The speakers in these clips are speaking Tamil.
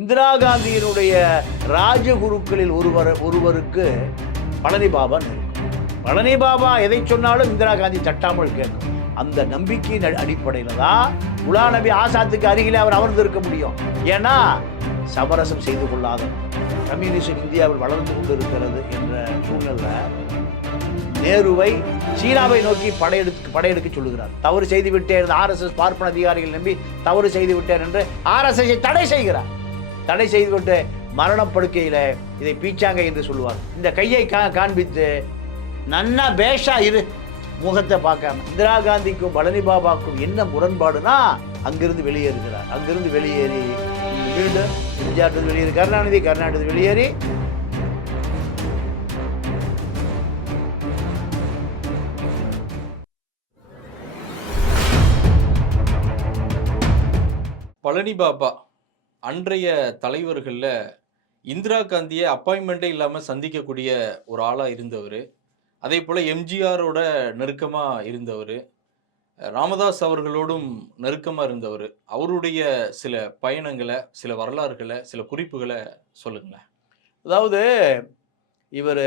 இந்திரா காந்தியினுடைய ராஜகுருக்களில் ஒருவர் ஒருவருக்கு பழனி பாபா இருக்கும். பழனி பாபா எதை சொன்னாலும் இந்திரா காந்தி தட்டாமல் கேட்கும். அந்த நம்பிக்கையின் அடிப்படையில் தான் உலா நபி ஆசாத்துக்கு அருகிலே அவர் அமர்ந்து இருக்க முடியும். ஏன்னா சமரசம் செய்து கொள்ளாத கம்யூனிஸ்ட் இந்தியாவில் வளர்ந்து கொண்டிருக்கிறது என்ற சூழ்நிலை நேருவை சீனாவை நோக்கி படையெடுத்து படையெடுக்க சொல்லுகிறார். தவறு செய்து விட்டேன் ஆர்எஸ்எஸ் பார்ப்பன அதிகாரிகள் நம்பி தவறு செய்து விட்டேன் என்று ஆர்எஸ்எஸ் தடை செய்கிறார். தடை செய்து கொண்டு மரணப்படுக்கையில் இதை பீச்சாங்க என்று சொல்லுவார். இந்த கையை கா காண்பித்து நன்னா பேஷா இரு முகத்தை பார்க்காம. இந்திரா காந்திக்கும் பழனி பாபாக்கும் என்ன முரண்பாடுனா அங்கிருந்து வெளியேறுகிறார். அங்கிருந்து வெளியேறி மீண்டும் எம்ஜிஆர் வெளியேறி கருணாநிதி கருணாநிதி வெளியேறி பழனி பாபா. அன்றைய தலைவர்களில் இந்திரா காந்தியை அப்பாயின்மெண்ட்டே இல்லாமல் சந்திக்கக்கூடிய ஒரு ஆளாக இருந்தவர். அதே போல் எம்ஜிஆரோட நெருக்கமாக இருந்தவர். ராமதாஸ் அவர்களோடும் நெருக்கமாக இருந்தவர். அவருடைய சில பயணங்களை சில வரலாறுகளை சில குறிப்புகளை சொல்லுங்களேன். அதாவது இவர்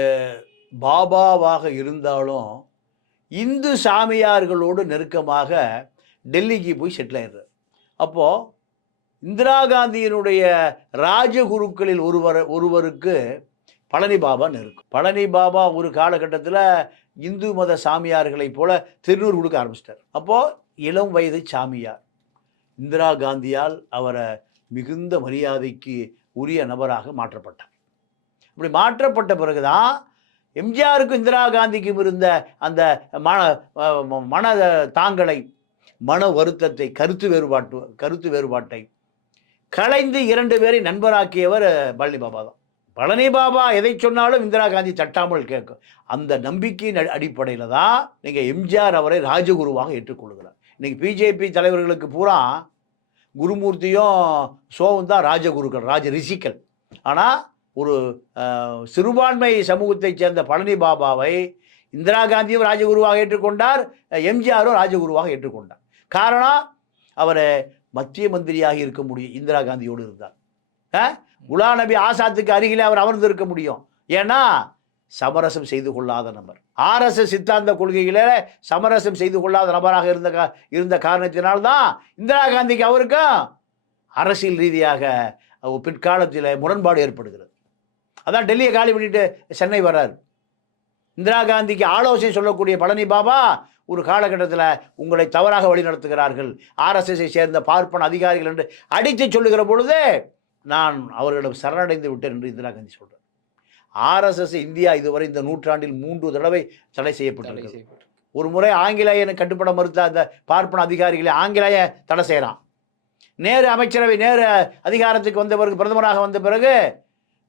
பாபாவாக இருந்தாலும் இந்து சாமியார்களோடு நெருக்கமாக டெல்லிக்கு போய் செட்டில் ஆயிடுறார். அப்போது இந்திரா காந்தியினுடைய ராஜகுருக்களில் ஒருவர் ஒருவருக்கு பழனி பாபா இருக்கும் பழனி பாபா ஒரு காலகட்டத்தில் இந்து மத சாமியார்களைப் போல திருநூறு கொடுக்க ஆரம்பிச்சிட்டார். அப்போது இளம் வயது சாமியார் இந்திரா காந்தியால் அவரை மிகுந்த மரியாதைக்கு உரிய நபராக மாற்றப்பட்டார். அப்படி மாற்றப்பட்ட பிறகுதான் எம்ஜிஆருக்கும் இந்திரா காந்திக்கும் இருந்த அந்த மன மன தாங்களை மன வருத்தத்தை கருத்து வேறுபாட்டு கருத்து வேறுபாட்டை கலைந்து இரண்டு பேரை நண்பராக்கியவர் பழனி பாபா தான். பழனி பாபா எதை சொன்னாலும் இந்திரா காந்தி தட்டாமல் கேட்கும் அந்த நம்பிக்கையின் அடிப்படையில் தான் நீங்கள் எம்ஜிஆர் அவரை ராஜகுருவாக ஏற்றுக்கொள்கிறார் இன்னைக்கு பிஜேபி தலைவர்களுக்கு பூரா குருமூர்த்தியும் சோவும் தான் ராஜகுருக்கள் ராஜ ரிஷிக்கள் ஆனால் ஒரு சிறுபான்மை சமூகத்தைச் சேர்ந்த பழனி பாபாவை இந்திரா காந்தியும் ராஜகுருவாக ஏற்றுக்கொண்டார் எம்ஜிஆரும் ராஜகுருவாக ஏற்றுக்கொண்டார். காரணம் அவர் மத்திய மந்திரியாக இருக்க முடியும். இந்திரா காந்தியோடு இருந்தார். ஆ? குலா நபி ஆசாத்துக்கு அருகிலே அவர் அமர்ந்து இருக்க முடியும். ஏன்னா சமரசம் செய்து கொள்ளாத நபர். ஆர்எஸ்எஸ் சித்தாந்த கொள்கையில சமரசம் செய்து கொள்ளாத நபராக இருந்த கா இருந்த காரணத்தினால்தான் இந்திரா காந்திக்கு அவருக்கும் அரசியல் ரீதியாக பிற்காலத்தில் முரண்பாடு ஏற்படுகிறது. அதான் டெல்லியை காலி பண்ணிட்டு சென்னை வர்றார். இந்திரா காந்திக்கு ஆலோசனை சொல்லக்கூடிய பழனி பாபா ஒரு காலகட்டத்தில் உங்களை தவறாக வழிநடத்துகிறார்கள். ஆர்எஸ்எஸ்ஐ சேர்ந்த பார்ப்பன அதிகாரிகள் என்று அடித்து சொல்லுகிற பொழுது நான் அவர்களிடம் சரணடைந்து விட்டேன் என்று இந்திரா காந்தி சொல்றார். ஆர்எஸ்எஸ் இந்தியா இதுவரை இந்த நூற்றாண்டில் மூன்று தடவை தடை செய்யப்பட்டிருக்கு. செய்யப்பட்டு ஒரு முறை ஆங்கிலேயனை கட்டுப்பட மறுத்த அந்த பார்ப்பன அதிகாரிகளை ஆங்கிலேய தடை செய்கிறான் நேரு அமைச்சரவை நேரு அதிகாரத்துக்கு வந்த பிறகு பிரதமராக வந்த பிறகு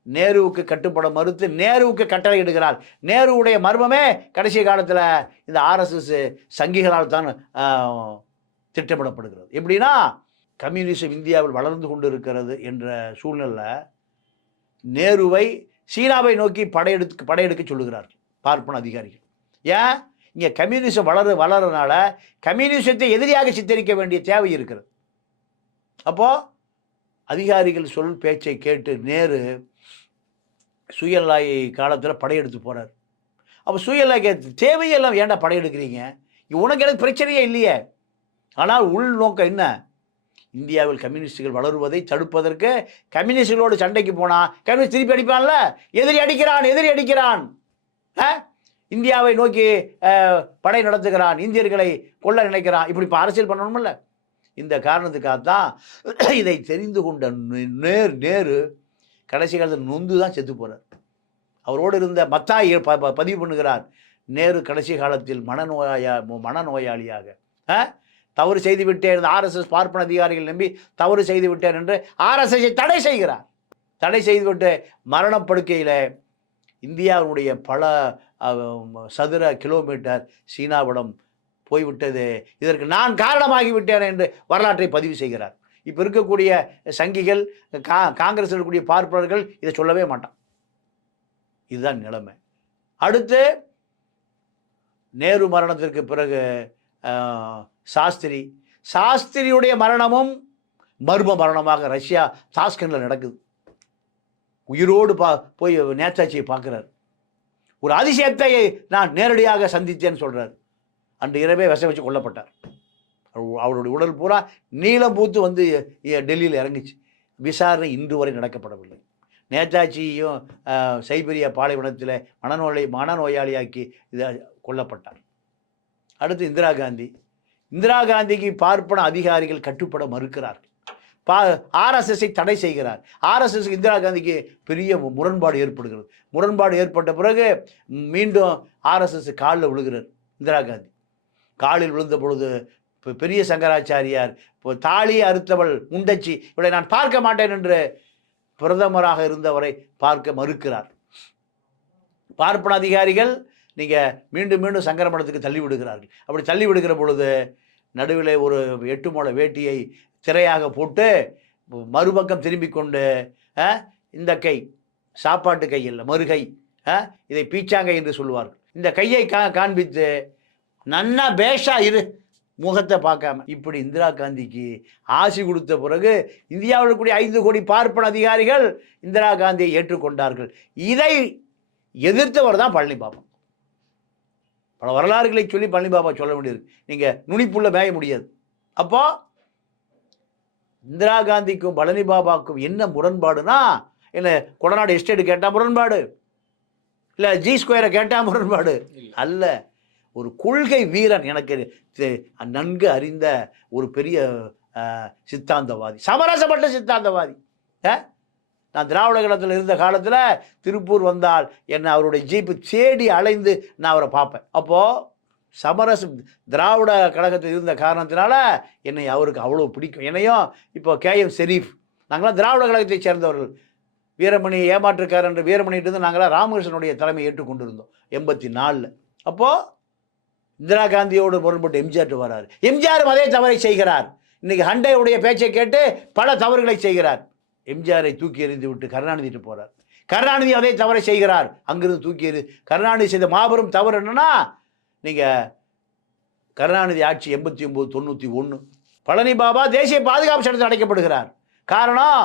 நேருவுக்கு கட்டுப்பட மறுத்து நேருவுக்கு கட்டளை இடுகிறார். நேருவுடைய மர்மமே கடைசி காலத்தில் இந்த ஆர்எஸ்எஸ் சங்கிகளால் தான் திட்டமிடப்படுகிறது. எப்படின்னா கம்யூனிசம் இந்தியாவில் வளர்ந்து கொண்டு இருக்கிறது என்ற சூழ்நிலை நேருவை சீனாவை நோக்கி படையெடுத்து படையெடுக்க சொல்லுகிறார்கள் பார்ப்பன அதிகாரிகள். ஏன்? இங்கே கம்யூனிசம் வளர வளரனால கம்யூனிசத்தை எதிரியாக சித்தரிக்க வேண்டிய தேவை இருக்கிறது. அப்போது அதிகாரிகள் சொல் பேச்சை கேட்டு நேரு சுயலாய் காலத்தில் படையெடுத்து போகிறார் அப்போ சுயலாய் கே தேவையெல்லாம் ஏன்டா படையெடுக்கிறீங்க? உனக்கு எனக்கு பிரச்சனையே இல்லையே. ஆனால் உள்நோக்கம் என்ன? இந்தியாவில் கம்யூனிஸ்டுகள் வளருவதை தடுப்பதற்கு கம்யூனிஸ்டுகளோடு சண்டைக்கு போனால் கம்யூனிஸ்ட் திருப்பி அடிப்பான்ல? எதிரி அடிக்கிறான் எதிரி அடிக்கிறான். ஆ? இந்தியாவை நோக்கி படை நடத்துகிறான் இந்தியர்களை கொள்ள நினைக்கிறான். இப்படி இப்போ அரசியல் பண்ணணுமில்ல. இந்த காரணத்துக்காகத்தான் இதை தெரிந்து கொண்ட நேர் நேரு கடைசி காலத்தில் நொந்து தான் செத்து போகிறார் அவரோடு இருந்த மத்தாய் ப ப- பதிவு பண்ணுகிறார். நேரு கடைசி காலத்தில் மனநோயா மனநோயாளியாக. ஆ? தவறு செய்து விட்டேன் இருந்த ஆர்எஸ்எஸ் பார்ப்பன அதிகாரிகள் நம்பி தவறு செய்து விட்டேன் என்று ஆர்எஸ்எஸை தடை செய்கிறார். தடை செய்துவிட்டு மரணப்படுக்கையில் இந்தியாவுடைய பல சதுர கிலோமீட்டர் சீனாவிடம் போய்விட்டது. இதற்கு நான் காரணமாகிவிட்டேன் என்று வரலாற்றை பதிவு செய்கிறார். இப்போ இருக்கக்கூடிய சங்கிகள் கா காங்கிரஸ் இருக்கக்கூடிய பார்ப்பனர்கள் இதை சொல்லவே மாட்டான். இதுதான் நிலைமை. அடுத்து நேரு மரணத்திற்கு பிறகு சாஸ்திரி. சாஸ்திரியுடைய மரணமும் மர்ம மரணமாக ரஷ்யா தாஸ்கனில் நடக்குது. உயிரோடு பா போய் நேதாஜியை பார்க்குறாரு. ஒரு அதிசயத்தை நான் நேரடியாக சந்தித்தேன்னு சொல்கிறார் அன்று இரவே விஷம் வச்சு கொல்லப்பட்டார். அவருடைய உடல் பூரா நீளம் பூத்து வந்து டெல்லியில் இறங்குச்சு. விசாரணை இன்று வரை நடக்கப்படவில்லை. நேதாஜியும் அஹ், பாலைவனத்தில் மனநோயை மனநோயாளியாக்கி இதை கொல்லப்பட்டார். அடுத்து இந்திரா காந்தி. இந்திரா காந்திக்கு பார்ப்பன அதிகாரிகள் கட்டுப்பட மறுக்கிறார்கள். பா ஆர்எஸ்எஸை தடை செய்கிறார். ஆர்எஸ்எஸ் இந்திரா காந்திக்கு பெரிய முரண்பாடு ஏற்படுகிறது. முரண்பாடு ஏற்பட்ட பிறகு மீண்டும் ஆர்எஸ்எஸ் காலில் விழுகிறார் இந்திரா காந்தி. காலில் விழுந்த பொழுது இப்போ பெரிய சங்கராச்சாரியார் இப்போ தாலியை அறுத்தவள் உண்டச்சி இவளை நான் பார்க்க மாட்டேன் என்று பிரதமராக இருந்தவரை பார்க்க மறுக்கிறார். பார்ப்பன அதிகாரிகள் நீங்கள் மீண்டும் மீண்டும் சங்கரமடத்துக்கு தள்ளி விடுகிறார்கள். அப்படி தள்ளி விடுகிற பொழுது நடுவில் ஒரு எட்டு முளை வேட்டியை திரையாக போட்டு மறுபக்கம் திரும்பி கொண்டு இந்த கை சாப்பாட்டு கை இல்லை மறுகை இதை பீச்சாங்கை என்று சொல்லுவார்கள். இந்த கையை கா காண்பித்து நன்னா பேஷா இரு முகத்தை பார்க்காம. இப்படி இந்திரா காந்திக்கு ஆசி கொடுத்த பிறகு இந்தியாவில் கூடிய ஐந்து கோடி பார்ப்பன அதிகாரிகள் இந்திரா காந்தியை ஏற்றுக்கொண்டார்கள். இதை எதிர்த்தவர் தான் பழனி பாபா பல வரலாறுகளை சொல்லி பழனி பாபா சொல்ல வேண்டியது. நீங்கள் நுனிப்புள்ள மேய முடியாது. அப்போ இந்திரா காந்திக்கும் பழனி பாபாவுக்கும் என்ன முரண்பாடுனா என்ன கொடநாடு எஸ்டேட் கேட்டால் முரண்பாடு? இல்லை ஜி ஸ்கொயரை கேட்டால் முரண்பாடு. அல்ல. ஒரு கொள்கை வீரன் எனக்கு நன்கு அறிந்த ஒரு பெரிய சித்தாந்தவாதி. சமரசப்பட்ட சித்தாந்தவாதி. நான் திராவிட கழகத்தில் இருந்த காலத்தில் திருப்பூர் வந்தால் என்னை அவருடைய ஜீப்பு தேடி அலைந்து நான் அவரை பார்ப்பேன். அப்போது சமரச திராவிட கழகத்தில் இருந்த காரணத்தினால என்னை அவருக்கு அவ்வளோ பிடிக்கும். என்னையும் இப்போ கே. எம். ஷெரீஃப் நாங்களாம் திராவிட கழகத்தைச் சேர்ந்தவர்கள். வீரமணி ஏமாற்றுக்கார் என்று வீரமணிட்டு இருந்து நாங்களாம் ராமகிருஷ்ணனுடைய தலைமை ஏற்றுக்கொண்டிருந்தோம் எண்பத்தி நாலில். அப்போது இந்திரா காந்தியோடு முரண்பட்டு எம்ஜிஆர் வராரு. எம்ஜிஆரும் அதே தவறை செய்கிறார். இன்னைக்கு ஹண்டையுடைய பேச்சை கேட்டு பல தவறுகளை செய்கிறார். எம்ஜிஆரை தூக்கி எறிந்து விட்டு கருணாநிதிட்டு போறார். கருணாநிதி அதே தவறை செய்கிறார். அங்கிருந்து தூக்கி எறி கருணாநிதி செய்த மாபெரும் தவறு என்னன்னா நீங்கள் கருணாநிதி ஆட்சி எண்பத்தி ஒம்பது தொண்ணூற்றி ஒன்று பழனி பாபா தேசிய பாதுகாப்பு சட்டத்தில் அடைக்கப்படுகிறார். காரணம்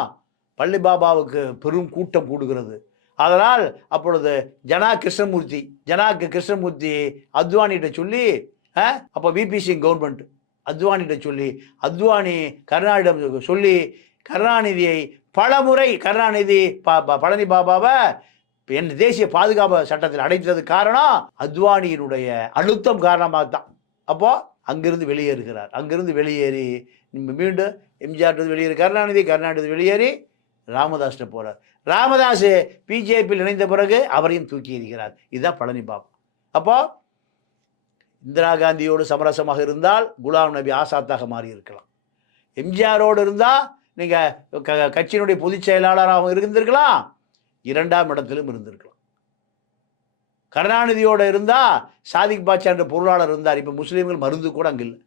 பள்ளி பாபாவுக்கு பெரும் கூட்டம் கூடுகிறது. அதனால் அப்பொழுது ஜனா கிருஷ்ணமூர்த்தி ஜனாக்கு கிருஷ்ணமூர்த்தி அத்வானிகிட்ட சொல்லி அப்போ விபி சிங் கவர்மெண்ட் அத்வானிகிட்ட சொல்லி அத்வானி கருணாநிதியிடம் சொல்லி கருணாநிதியை பலமுறை கருணாநிதி பா பழனி பாபாவை என் தேசிய பாதுகாப்பு சட்டத்தில் அடைத்தது காரணம் அத்வானியினுடைய அழுத்தம் காரணமாக தான் அப்போது அங்கிருந்து வெளியேறுகிறார். அங்கிருந்து வெளியேறி மீண்டும் எம்ஜிஆர் வெளியேறி கருணாநிதி கருணாநிதி வெளியேறி ராமதாஸ்கிட்ட போகிறார் ராமதாஸ் பிஜேபியில் இணைந்த பிறகு அவரையும் தூக்கி எறிகிறார். இதுதான் பழனி பாபா. அப்போ இந்திரா காந்தியோடு சமரசமாக இருந்தால் குலாம் நபி ஆசாத்தாக மாறி இருக்கலாம் எம்ஜிஆரோடு இருந்தால் நீங்கள் க கட்சியினுடைய பொதுச் செயலாளராகவும் இருந்திருக்கலாம். இரண்டாம் இடத்திலும் இருந்திருக்கலாம். கருணாநிதியோடு இருந்தால் சாதிக் பாட்சா என்ற பொருளாளர் இருந்தார். இப்போ முஸ்லீம்கள் மருந்து கூட அங்கே இல்லை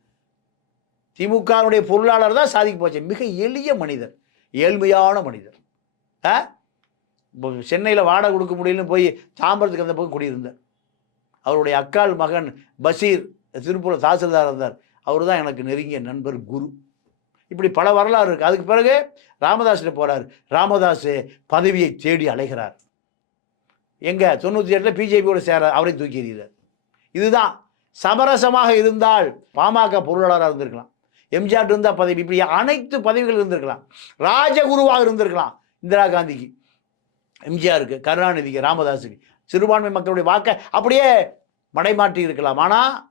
திமுகவுடைய பொருளாளர் தான் சாதிக் பாட்சா மிக எளிய மனிதர். ஏழ்மையான மனிதர். ஆ? இப்போ சென்னையில் வாடகை கொடுக்க முடியலன்னு போய் தாம்பரத்துக்கு அந்த பக்கம் குடியிருந்தார். அவருடைய அக்கால் மகன் பஷீர் திருப்பூர் தாசில்தார் இருந்தார். அவர் தான் எனக்கு நெருங்கிய நண்பர் குரு. இப்படி பல வரலாறு இருக்குது அதுக்கு பிறகு ராமதாஸில் போகிறார் ராமதாஸ் பதவியை தேடி அலைகிறார். எங்கே? தொண்ணூற்றி எட்டில் பிஜேபியோட சேர அவரை தூக்கி எறிகிறார். இதுதான் சமரசமாக இருந்தால் பாமக பொருளாளராக இருந்திருக்கலாம். எம்ஜிஆர் இருந்தால் பதவி இப்படி அனைத்து பதவிகள் இருந்திருக்கலாம். ராஜகுருவாக இருந்திருக்கலாம் இந்திரா காந்திக்கு. எம்ஜிஆருக்கு கருணாநிதிக்கு ராமதாஸுக்கு சிறுபான்மை மக்களுடைய வாக்கை அப்படியே மடைமாற்றி இருக்கலாம். ஆனால்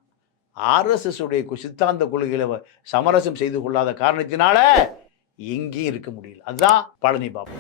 ஆர்எஸ்எஸ் உடைய கு- சித்தாந்த கொள்கைகளை சமரசம் செய்து கொள்ளாத காரணத்தினால எங்கேயும் இருக்க முடியல. அதுதான் பழனி பாபு.